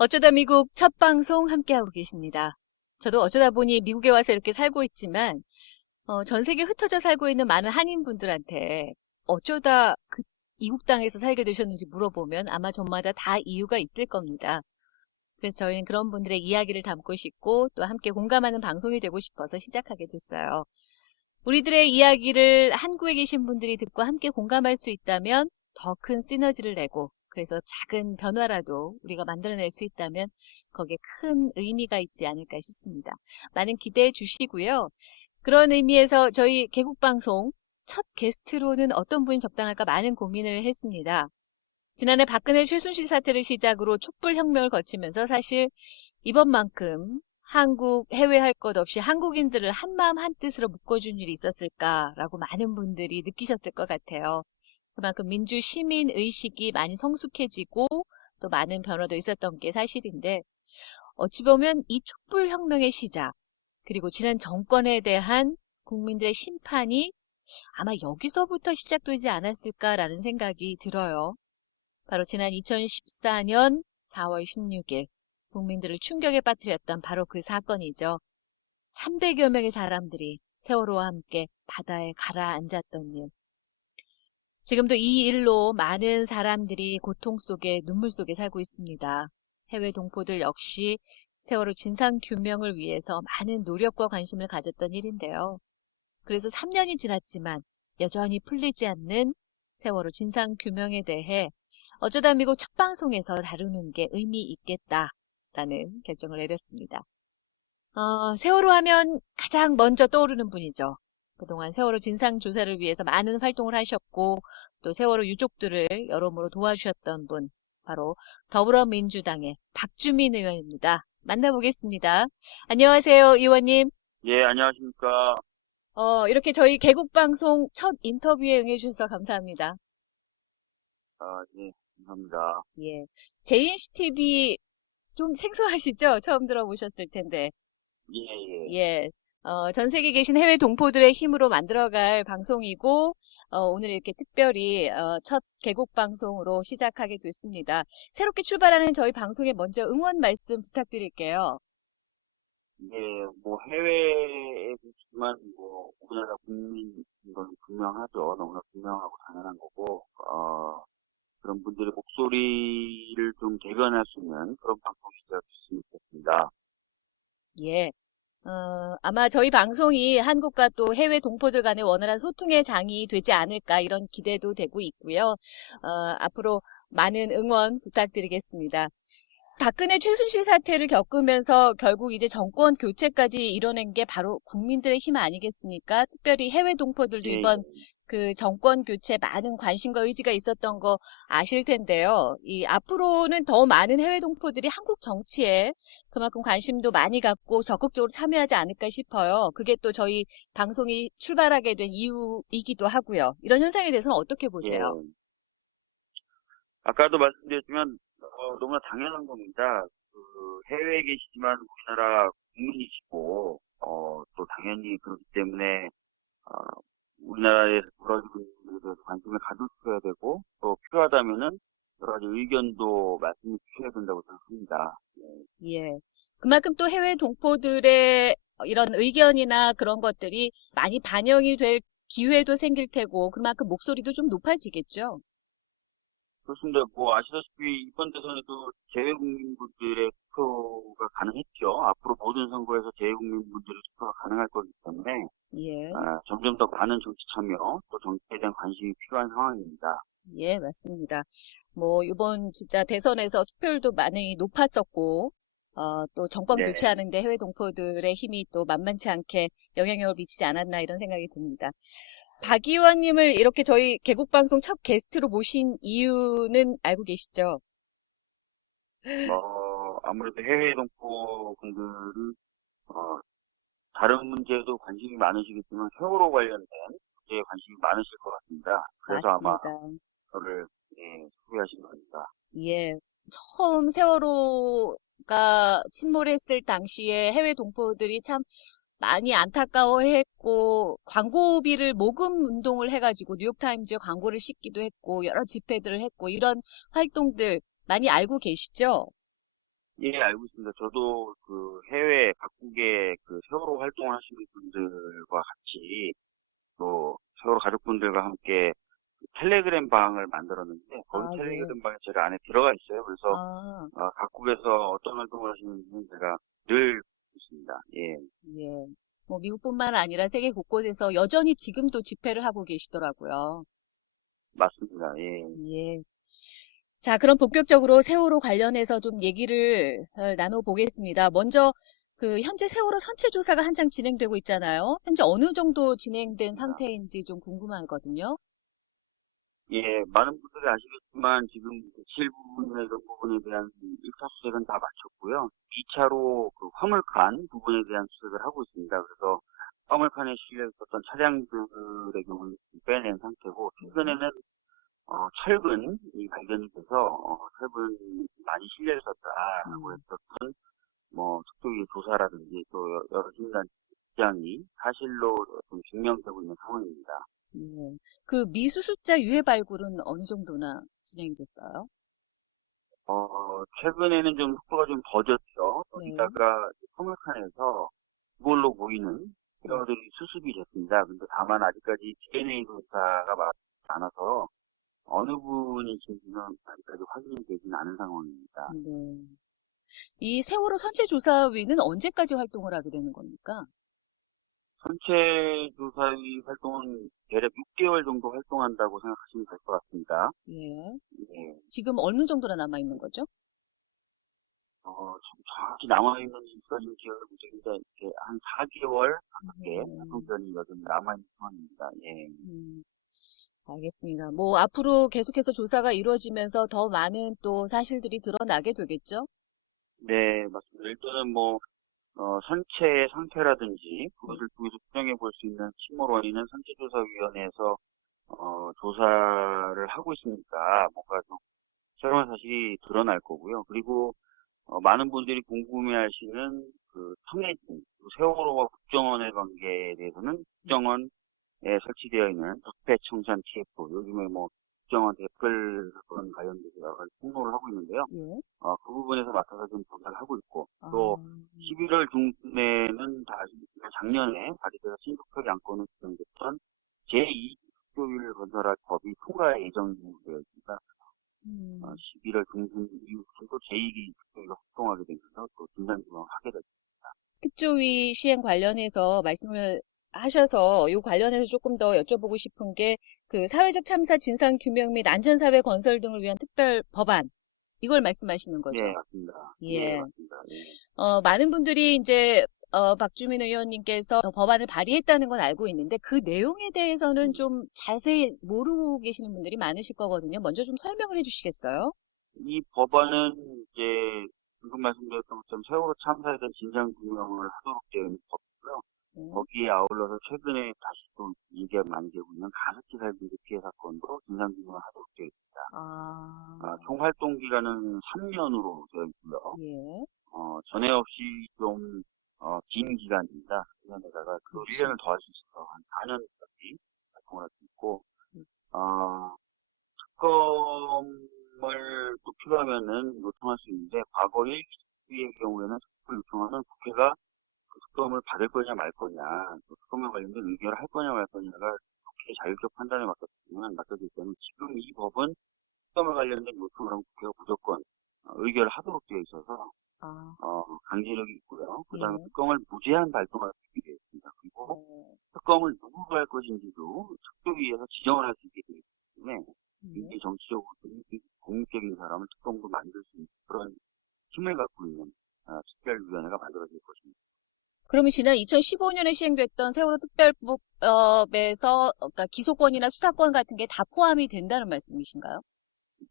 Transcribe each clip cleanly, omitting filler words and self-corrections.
어쩌다 미국 첫 방송 함께하고 계십니다. 저도 어쩌다 보니 미국에 와서 이렇게 살고 있지만, 전 세계 흩어져 살고 있는 많은 한인분들한테 어쩌다 이국 땅에서 살게 되셨는지 물어보면 아마 저마다 다 이유가 있을 겁니다. 그래서 저희는 그런 분들의 이야기를 담고 싶고 또 함께 공감하는 방송이 되고 싶어서 시작하게 됐어요. 우리들의 이야기를 한국에 계신 분들이 듣고 함께 공감할 수 있다면 더 큰 시너지를 내고, 그래서 작은 변화라도 우리가 만들어낼 수 있다면 거기에 큰 의미가 있지 않을까 싶습니다. 많은 기대해 주시고요. 그런 의미에서 저희 개국방송 첫 게스트로는 어떤 분이 적당할까 많은 고민을 했습니다. 지난해 박근혜 최순실 사태를 시작으로 촛불혁명을 거치면서 사실 이번만큼 한국 해외 할 것 없이 한국인들을 한마음 한뜻으로 묶어준 일이 있었을까라고 많은 분들이 느끼셨을 것 같아요. 그만큼 민주 시민 의식이 많이 성숙해지고 또 많은 변화도 있었던 게 사실인데, 어찌 보면 이 촛불혁명의 시작, 그리고 지난 정권에 대한 국민들의 심판이 아마 여기서부터 시작되지 않았을까라는 생각이 들어요. 바로 지난 2014년 4월 16일 국민들을 충격에 빠뜨렸던 바로 그 사건이죠. 300여 명의 사람들이 세월호와 함께 바다에 가라앉았던 일. 지금도 이 일로 많은 사람들이 고통 속에 눈물 속에 살고 있습니다. 해외 동포들 역시 세월호 진상규명을 위해서 많은 노력과 관심을 가졌던 일인데요. 그래서 3년이 지났지만 여전히 풀리지 않는 세월호 진상규명에 대해 어쩌다 미국 첫 방송에서 다루는 게 의미 있겠다라는 결정을 내렸습니다. 세월호 하면 가장 먼저 떠오르는 분이죠. 그동안 세월호 진상조사를 위해서 많은 활동을 하셨고 또 세월호 유족들을 여러모로 도와주셨던 분, 바로 더불어민주당의 박주민 의원입니다. 만나보겠습니다. 안녕하세요, 의원님. 예, 안녕하십니까. 이렇게 저희 개국방송 첫 인터뷰에 응해주셔서 감사합니다. 예, 감사합니다. 예. JNCTV 좀 생소하시죠? 처음 들어보셨을 텐데. 예, 예. 예. 전 세계에 계신 해외 동포들의 힘으로 만들어갈 방송이고, 오늘 이렇게 특별히, 첫 개국 방송으로 시작하게 됐습니다. 새롭게 출발하는 저희 방송에 먼저 응원 말씀 부탁드릴게요. 예, 뭐, 해외에 계시지만, 뭐, 우리나라 국민인 건 분명하죠. 너무나 분명하고 당연한 거고, 그런 분들의 목소리를 좀 대변할 수 있는 그런 방송이 되었으면 좋겠습니다. 예. 아마 저희 방송이 한국과 또 해외 동포들 간의 원활한 소통의 장이 되지 않을까 이런 기대도 되고 있고요. 앞으로 많은 응원 부탁드리겠습니다. 박근혜 최순실 사태를 겪으면서 결국 이제 정권 교체까지 이뤄낸 게 바로 국민들의 힘 아니겠습니까? 특별히 해외 동포들도 예, 이번 그 정권 교체 많은 관심과 의지가 있었던 거 아실 텐데요. 이 앞으로는 더 많은 해외 동포들이 한국 정치에 그만큼 관심도 많이 갖고 적극적으로 참여하지 않을까 싶어요. 그게 또 저희 방송이 출발하게 된 이유이기도 하고요. 이런 현상에 대해서는 어떻게 예. 보세요? 아까도 말씀드렸지만, 너무나 당연한 겁니다. 해외에 계시지만 우리나라 국민이시고, 또 당연히 그렇기 때문에, 어, 우리나라에서 벌어지고 있는 일에 대해서 관심을 가져주셔야 되고, 또 필요하다면은 여러 가지 의견도 말씀해 주셔야 된다고 생각합니다. 예. 그만큼 또 해외 동포들의 이런 의견이나 그런 것들이 많이 반영이 될 기회도 생길 테고, 그만큼 목소리도 좀 높아지겠죠? 그렇습니다. 뭐 아시다시피 이번 대선에도 재외국민분들의 투표가 가능했죠. 앞으로 모든 선거에서 재외국민분들의 투표가 가능할 거기 때문에 예. 점점 더 많은 정치 참여, 또 정치에 대한 관심이 필요한 상황입니다. 예, 맞습니다. 뭐, 이번 진짜 대선에서 투표율도 많이 높았었고, 또 정권 네. 교체하는데 해외 동포들의 힘이 또 만만치 않게 영향력을 미치지 않았나 이런 생각이 듭니다. 박 의원님을 이렇게 저희 개국방송 첫 게스트로 모신 이유는 알고 계시죠? 아무래도 해외 동포 분들은 다른 문제에도 관심이 많으시겠지만 세월호 관련된 문제에 관심이 많으실 것 같습니다. 그래서 아마 맞습니다. 저를 소개하신 겁니다. 예. 처음 세월호가 침몰했을 당시에 해외 동포들이 참 많이 안타까워했고, 광고비를 모금 운동을 해가지고 뉴욕타임즈에 광고를 싣기도 했고, 여러 집회들을 했고, 이런 활동들 많이 알고 계시죠? 예, 알고 있습니다. 저도 그 해외 각국의 그 세월호 활동하시는 분들과 같이 또 세월호 가족분들과 함께 그 텔레그램 방을 만들었는데 거기 아, 예. 텔레그램 방에 제가 안에 들어가 있어요. 그래서 아, 각국에서 어떤 활동을 하시는지는 제가 늘 있습니다. 예, 예. 뭐 미국뿐만 아니라 세계 곳곳에서 여전히 지금도 집회를 하고 계시더라고요. 맞습니다. 예. 예. 자, 그럼 본격적으로 세월호 관련해서 좀 얘기를 나눠보겠습니다. 먼저 그 현재 세월호 선체 조사가 한창 진행되고 있잖아요. 현재 어느 정도 진행된 상태인지 좀 궁금하거든요. 예, 많은 분들이 아시겠지만 지금 질 부분이나 이런 부분에 대한 1차 수색은 다 마쳤고요. 2차로 그 화물칸 부분에 대한 수색을 하고 있습니다. 그래서 화물칸에 실려 있었던 차량들의 경우는 빼낸 상태고 최근에는 철근이 발견이 돼서 철근이 많이 실려 있었다라고 했었던 뭐 특조위 조사라든지 또 여러 진단 입장이 사실로 좀 증명되고 있는 상황입니다. 예. 그 미수습자 유해 발굴은 어느 정도나 진행됐어요? 최근에는 좀 속도가 좀 더뎠죠. 네. 거기다가 화물칸에서 그걸로 보이는 뼈들이 수습이 됐습니다. 근데 다만 아직까지 DNA 조사가 맞지 않아서 어느 부분인지는 아직까지 확인이 되진 않은 상황입니다. 네. 이 세월호 선체 조사위는 언제까지 활동을 하게 되는 겁니까? 선체 조사위 활동은 대략 6개월 정도 활동한다고 생각하시면 될 것 같습니다. 예. 예. 지금 어느 정도나 남아 있는 거죠? 정확히 남아있는 일선인 기억을 보시는데, 이렇게 한 4개월 가깝게 음, 활동기간이 여전히 남아있는 상황입니다. 예. 음, 알겠습니다. 뭐 앞으로 계속해서 조사가 이루어지면서 더 많은 또 사실들이 드러나게 되겠죠? 네, 맞습니다. 일단은 뭐, 선체의 상태라든지, 그것을 통해서 추정해 볼 수 있는 침몰 원인은 선체조사위원회에서, 조사를 하고 있으니까, 뭔가 좀 새로운 사실이 드러날 거고요. 그리고, 많은 분들이 궁금해하시는 그 청해진, 세월호와 국정원의 관계에 대해서는 국정원에 설치되어 있는 적폐청산 TF, 요즘에 뭐 국정원 댓글 사건 관련돼서 여러 가지 폭로를 하고 있는데요. 예. 그 부분에서 맡아서 좀 조사를 하고 있고, 아, 또 11월 중순에는 다 아시겠지만 작년에 발의돼서 신속하게 안건을 지정됐던 제2국교를 건설할 법이 통과 예정되어 있습니다. 음, 11월 중순 이후부터 제2기 특조위가 활동하게 되면서 또 진단지망을 하게 됐습니다. 특조위 시행 관련해서 말씀을 하셔서 이 관련해서 조금 더 여쭤보고 싶은 게 그 사회적 참사 진상 규명 및 안전사회 건설 등을 위한 특별 법안 이걸 말씀하시는 네, 거죠? 맞습니다. 예, 예. 맞습니다. 예. 많은 분들이 이제 박주민 의원님께서 법안을 발의했다는 건 알고 있는데 그 내용에 대해서는 좀 자세히 모르고 계시는 분들이 많으실 거거든요. 먼저 좀 설명을 해주시겠어요? 이 법안은 이제 방금 말씀드렸던 것처럼 세월호 참사에 대한 진상 규명을 하도록 되어 있는 법이고요. 네. 거기에 아울러서 최근에 다시 또 얘기가 많이 되고 있는 가습기 살균기 피해 사건도 진상 규명을 하도록 되어 있습니다. 아, 총 활동 기간은 3년으로 되어 있고요. 예. 전에 없이 좀, 긴 기간입니다. 1년에다가 그 그렇죠. 1년을 더할 수 있어서 한 4년까지 활동을 할 수 있고, 어, 특검을 또 필요하면은 요청할 수 있는데, 과거 1기의 경우에는 특검을 요청하면 국회가 그 특검을 받을 거냐 말 거냐, 또 특검에 관련된 의결을 할 거냐 말 거냐가 국회의 자율적 판단에 맡겨질 때는 지금 이 법은 특검에 관련된 요청을 하면 국회가 무조건 의결을 하도록 되어 있어서 아, 강제력이 있고요. 그 다음에 예. 특검을 무제한 발동할 수 있게 되어 있습니다. 그리고 특검을 누구가 할 것인지도 특조위에서 지정을 할 수 있게 되어 있기 때문에 예. 굉장히 정치적으로 공익적인 사람을 특검으로 만들 수 있는 그런 힘을 갖고 있는 특별위원회가 만들어질 것입니다. 그러면 지난 2015년에 시행됐던 세월호 특별법에서 그러니까 기소권이나 수사권 같은 게 다 포함이 된다는 말씀이신가요?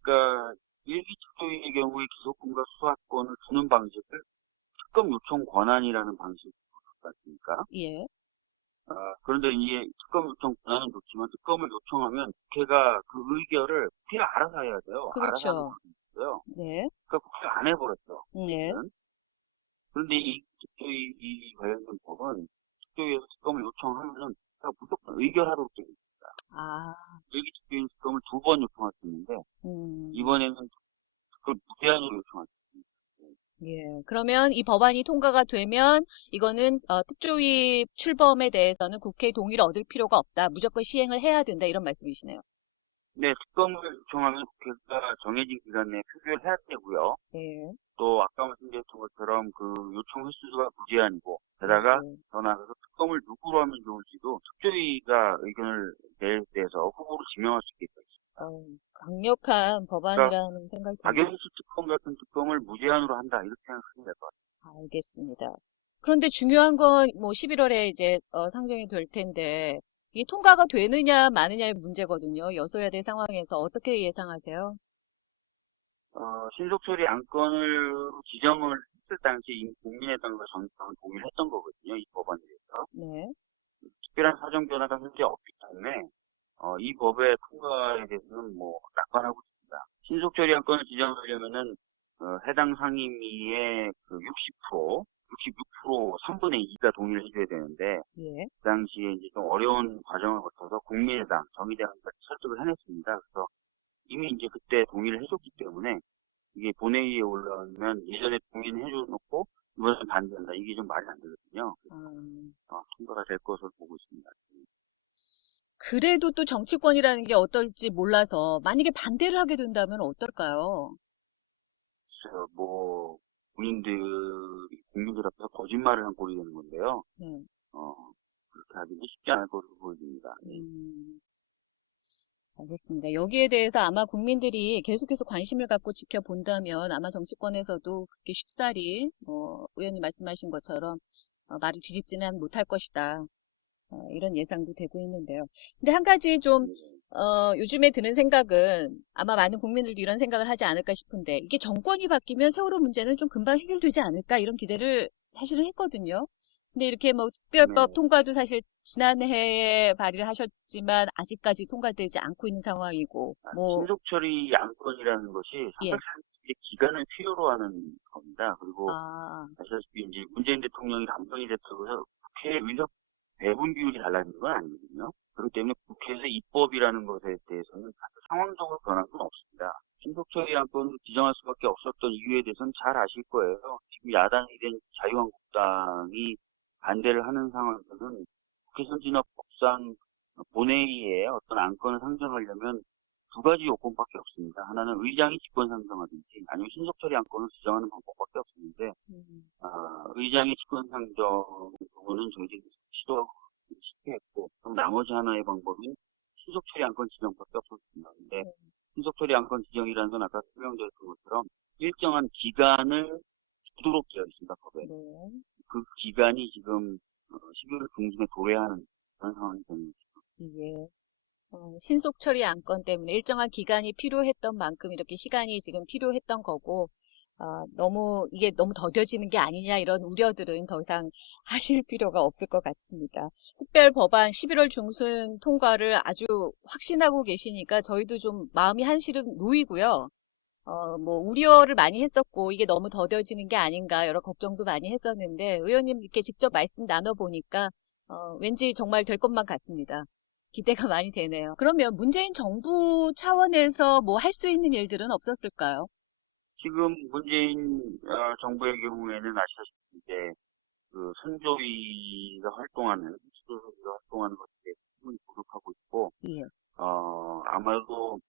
그러니까 일기 특조위의 경우에 기소권과 수사권을 주는 방식을 특검 요청 권한이라는 방식으로 습니까 예. 그런데 이게 특검 요청 권한은 좋지만 특검을 요청하면 국회가 그 의결을 국회가 알아서 해야 돼요. 알아서 하는 그렇죠. 법이 있어요. 네. 그러니까 국회가 안 해버렸어. 네. 그런데 이 특조위 이 관련된 법은 특조위에서 특검을 요청하면은 국회가 무조건 의결하도록 되어 있습니다. 아, 일기 특조위는 특검을 2번 요청할 수 있는데 음, 이번에는 그걸 무제한으로 요청할 수 있습니다. 예. 그러면 이 법안이 통과가 되면 이거는 특조위 출범에 대해서는 국회 동의를 얻을 필요가 없다. 무조건 시행을 해야 된다. 이런 말씀이시네요. 네, 특검을 요청하면 국회가 정해진 기간 내에 표결을 해야 되고요. 예. 또 아까 말씀드렸던 것처럼 그 요청 횟수가 무제한이고 게다가 네. 더 나아가서 특검을 누구로 하면 좋을지도 특조위가 의견을 내서 후보로 지명할 수 있게 되어 있습니다. 강력한 그러니까 법안이라는 생각이 듭니다. 박영수 특검 같은 특검을 무제한으로 한다 이렇게 생각하시면 될 것 같아요. 알겠습니다. 그런데 중요한 건 뭐 11월에 이제 상정이 될 텐데 이게 통과가 되느냐 마느냐의 문제거든요. 여소야대 상황에서 어떻게 예상하세요? 신속처리 안건을 지정을 했을 당시 이미 국민의당과 정당은 동의를 했던 거거든요. 이 법안에 대해서. 네. 특별한 사정 변화가 현재 없기 때문에 이 법의 통과에 대해서는 뭐 낙관하고 있습니다. 신속처리 안건을 지정하려면은 해당 상임위의 그 60%, 66% 3분의 2가 동의를 해줘야 되는데 예. 그 당시에 이제 좀 어려운 과정을 거쳐서 국민의당, 정의당까지 설득을 해냈습니다. 그래서 이미 이제 그때 동의를 해줬기 때문에 이게 본회의에 올라오면 예전에 동의는 해줘놓고 이번엔 반대한다. 이게 좀 말이 안 되거든요. 통과가 될 것으로 보고 있습니다. 그래도 또 정치권이라는 게 어떨지 몰라서 만약에 반대를 하게 된다면 어떨까요? 그래서 뭐 국민들 앞에서 거짓말을 한 꼴이 되는 건데요. 네. 그렇게 하기는 쉽지 않을 것으로 보여집니다. 알겠습니다. 여기에 대해서 아마 국민들이 계속해서 관심을 갖고 지켜본다면 아마 정치권에서도 그렇게 쉽사리 의원님 말씀하신 것처럼 말을 뒤집지는 못할 것이다. 이런 예상도 되고 있는데요. 근데 한 가지 좀 요즘에 드는 생각은 아마 많은 국민들도 이런 생각을 하지 않을까 싶은데 이게 정권이 바뀌면 세월호 문제는 좀 금방 해결되지 않을까 이런 기대를 사실은 했거든요. 근데 이렇게 뭐 특별법 네. 통과도 사실 지난해에 발의를 하셨지만 아직까지 통과되지 않고 있는 상황이고 뭐 신속처리 안건이라는 것이 예. 상당히 기간을 필요로 하는 겁니다. 그리고 아, 아시다시피 이제 문재인 대통령이 당선이 됐다고 해서 국회 의석 배분 비율이 달라지는 건 아니거든요. 그렇기 때문에 국회에서 입법이라는 것에 대해서는 상황적으로 변한 건 없습니다. 신속처리 안건을 지정할 수밖에 없었던 이유에 대해서는 잘 아실 거예요. 지금 야당이 된 자유한국당이 반대를 하는 상황에서는 국회선진화법상 본회의에 어떤 안건을 상정하려면 두 가지 요건밖에 없습니다. 하나는 의장이 직권 상정하든지 아니면 신속처리 안건을 지정하는 방법밖에 없었는데 의장의 직권 상정 부분은 저희들이 시도하고 실패했고 그럼 나머지 하나의 방법은 신속처리 안건 지정밖에 없었습니다. 근데 신속처리 안건 지정이라는 건 아까 설명드렸던 것처럼 일정한 기간을 두도록 되어 있습니다. 법에. 네. 그 기간이 지금 12월 중순에 도래하는 그런 상황이 되는 거죠. 이게 신속 처리 안건 때문에 일정한 기간이 필요했던 만큼 이렇게 시간이 지금 필요했던 거고 이게 너무 더뎌지는 게 아니냐 이런 우려들은 더 이상 하실 필요가 없을 것 같습니다. 특별 법안 11월 중순 통과를 아주 확신하고 계시니까 저희도 좀 마음이 한시름 놓이고요. 뭐 우려를 많이 했었고 이게 너무 더뎌지는 게 아닌가 여러 걱정도 많이 했었는데 의원님 이렇게 직접 말씀 나눠보니까 왠지 정말 될 것만 같습니다. 기대가 많이 되네요. 그러면 문재인 정부 차원에서 뭐 할 수 있는 일들은 없었을까요? 지금 문재인 정부의 경우에는 아시다시피 이제 그 선조위가 활동하는 수도위가 활동하는 것에 충분히 부족하고 있고 예. 아마도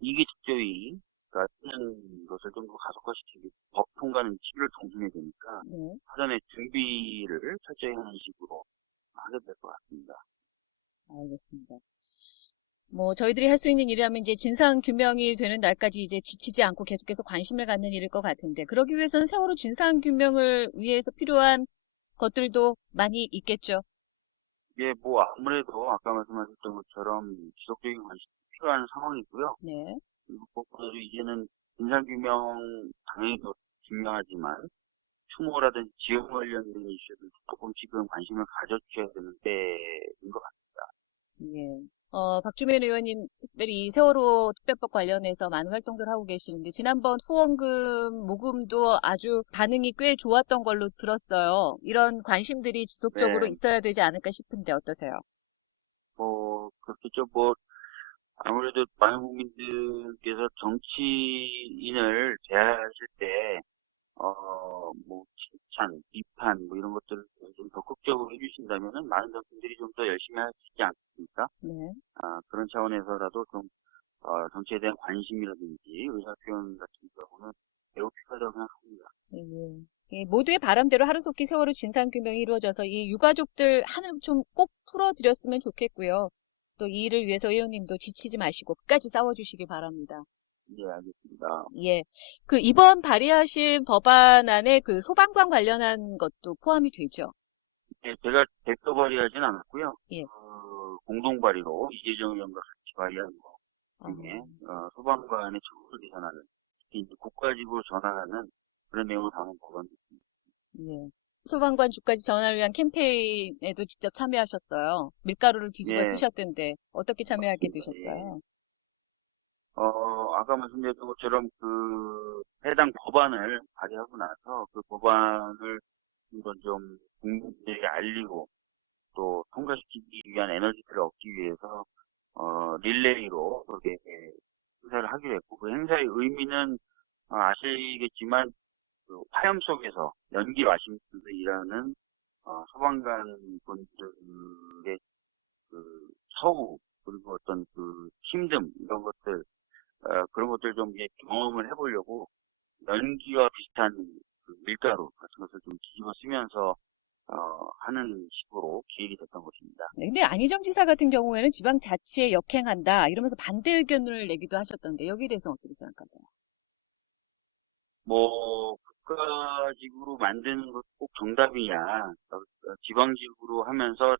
이기 직조위가 쓰는 것을 좀 더 가속화시키기 법 통과는 11월 중순에 되니까 네. 사전에 준비를 철저히 하는 식으로 하게 될 것 같습니다. 알겠습니다. 뭐 저희들이 할 수 있는 일이라면 이제 진상 규명이 되는 날까지 이제 지치지 않고 계속해서 관심을 갖는 일일 것 같은데 그러기 위해서는 세월호 진상 규명을 위해서 필요한 것들도 많이 있겠죠. 예, 뭐 아무래도 아까 말씀하셨던 것처럼 지속적인 관심이 필요한 상황이고요. 네. 그리고 무엇보다도 이제는 진상규명 당연히 더 중요하지만 추모라든지 지역 관련된 이슈들 조금 지금 관심을 가져주셔야 되는 때인 것 같습니다. 예. 박주민 의원님 특별히 이 세월호 특별법 관련해서 많은 활동들 하고 계시는데 지난번 후원금 모금도 아주 반응이 꽤 좋았던 걸로 들었어요. 이런 관심들이 지속적으로 네, 있어야 되지 않을까 싶은데 어떠세요? 그렇겠죠. 뭐 아무래도 많은 국민들께서 정치인을 대하실 때 칭찬, 비판 뭐 이런 것들을 좀 적극적으로 해주신다면은 많은 분들이 좀 더 열심히 할 수 있지 않겠습니까? 네. 그런 차원에서라도 좀 정치에 대한 관심이라든지 의사 표현 같은 경우는 매우 필요하다고 생각합니다. 예. 예, 모두의 바람대로 하루속히 세월호 진상규명이 이루어져서 이 유가족들 한을 좀 꼭 풀어드렸으면 좋겠고요. 또 이 일을 위해서 의원님도 지치지 마시고 끝까지 싸워주시기 바랍니다. 네, 알겠습니다. 예. 그 이번 발의하신 법안안에 그 소방관 관련한 것도 포함이 되죠? 네, 제가 대표 발의하진 않았고요. 예. 공동 발의로 이재정 의원과 같이 발의한 거 중에 소방관의 처우를 개선하는, 특히 이제 국가직으로 전환하는 그런 내용을 담은 법안입니다. 예. 소방관 주까지 전환을 위한 캠페인에도 직접 참여하셨어요. 밀가루를 뒤집어 네. 쓰셨던데 어떻게 참여하게 되셨어요? 아까 말씀드렸던 것처럼 해당 법안을 발의하고 나서 그 법안을 좀 국민들에게 알리고 또 통과시키기 위한 에너지를 얻기 위해서 릴레이로 그렇게 행사를 하기로 했고, 그 행사의 의미는 아시겠지만 그 화염 속에서 연기 마시면서 일하는 소방관 분들의 그 처우, 그리고 어떤 그 힘듦 이런 것들, 그런 것들 좀 이제 경험을 해보려고 연기와 비슷한 그 밀가루 같은 것을 좀 뒤집어 쓰면서 하는 식으로 기획이 됐던 것입니다. 네, 근데 안희정 지사 같은 경우에는 지방자치에 역행한다 이러면서 반대 의견을 내기도 하셨던데 여기에 대해서는 어떻게 생각하세요? 뭐 국가직으로 만드는 것 꼭 정답이냐, 지방직으로 하면서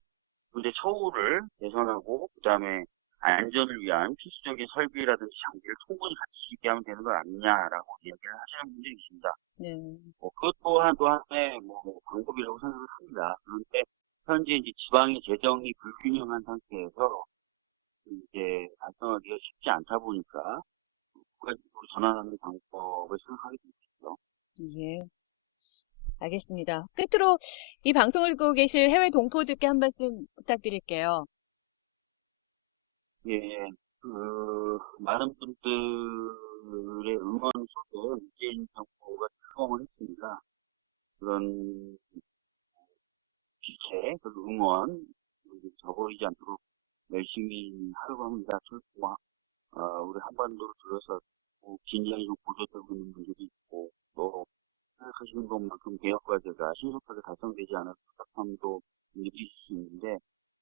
군대 처우를 개선하고 그다음에 안전을 위한 필수적인 설비라든지 장비를 충분히 갖추게 하면 되는 거 아니냐라고 이야기를 하시는 분들이 있습니다. 네. 그것 또한 또한의 방법이라고 생각을 합니다. 그런데 현재 이제 지방의 재정이 불균형한 상태에서 이제 달성하기가 쉽지 않다 보니까 국가직으로 전환하는 방법을 생각하게 됐죠. 예. 알겠습니다. 끝으로 이 방송을 듣고 계실 해외 동포들께 한 말씀 부탁드릴게요. 예, 많은 분들의 응원 속에 문재인 정부가 출범을 했습니다. 그런 지체, 그 응원, 저버리지 않도록 열심히 하려고 합니다. 그리고 우리 한반도를 둘러싸고 긴장이 좀 고조되고 있는 분들이 있고, 또 생각하시는 것만큼 개혁 과제가 신속하게 달성되지 않은 답답함도 느낄 수 있는데,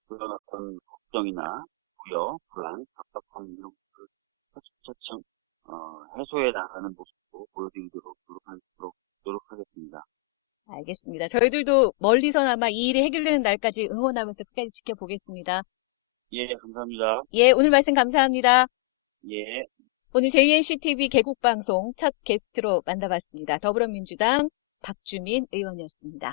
그런 어떤 걱정이나 우려, 불안, 답답함 이런 것들을 차츰차츰 해소해 나가는 모습도 보여드리도록 노력하겠습니다. 알겠습니다. 저희들도 멀리서나마 이 일이 해결되는 날까지 응원하면서 끝까지 지켜보겠습니다. 예, 감사합니다. 예, 오늘 말씀 감사합니다. 예. 오늘 JNCTV 개국방송 첫 게스트로 만나봤습니다. 더불어민주당 박주민 의원이었습니다.